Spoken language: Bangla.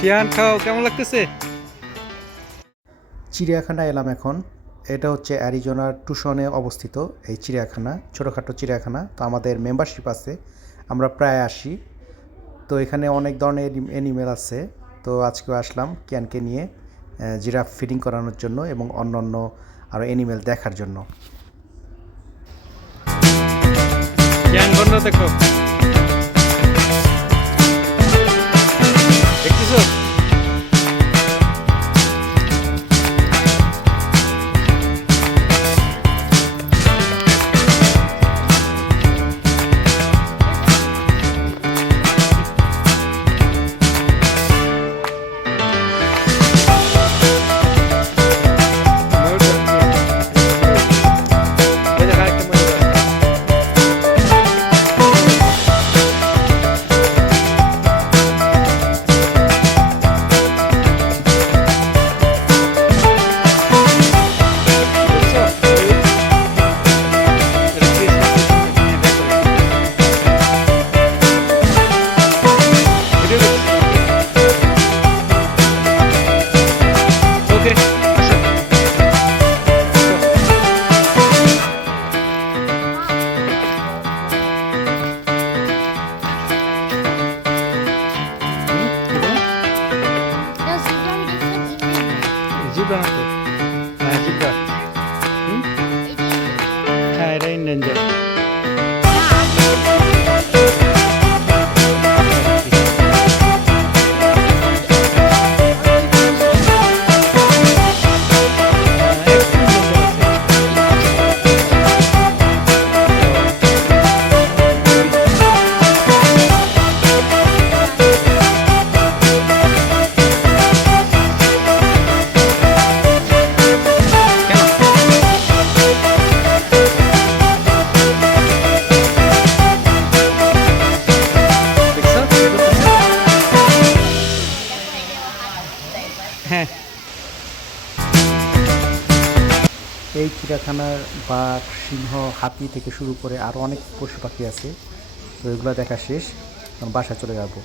টিয়ান খাও, কেমন লাগতেছে? চিড়িয়াখানায় এলাম এখন। এটা হচ্ছে অ্যারিজোনার টুসনে অবস্থিত এই চিড়িয়াখানা, ছোটোখাটো চিড়িয়াখানা। তো আমাদের মেম্বারশিপ আছে, আমরা প্রায় আসি। তো এখানে অনেক ধরনের অ্যানিমেল আছে। তো আজকেও আসলাম কিয়ানকে নিয়ে জিরাফ ফিডিং করানোর জন্য এবং অন্য অন্য আরও অ্যানিমেল দেখার জন্য। টিয়ান বন্ধ দেখো, দেখতেছো? এই যে আরেকটা ময়ূর আছে। দেখছো? এটা ভিডিও ওকে, আসো। No, zebra with different Indian. Zebra না তো? হ্যাঁ জিব্রা। হুম? হ্যাঁ এটা ইন্ডিয়ান জ্যাক। হ্যাঁ এই চিড়িয়াখানার বাঘ, সিংহ, হাতি থেকে শুরু করে আরও অনেক পশু পাখি আছে। তো এগুলো দেখা শেষ, এখন বাসায় চলে যাবো।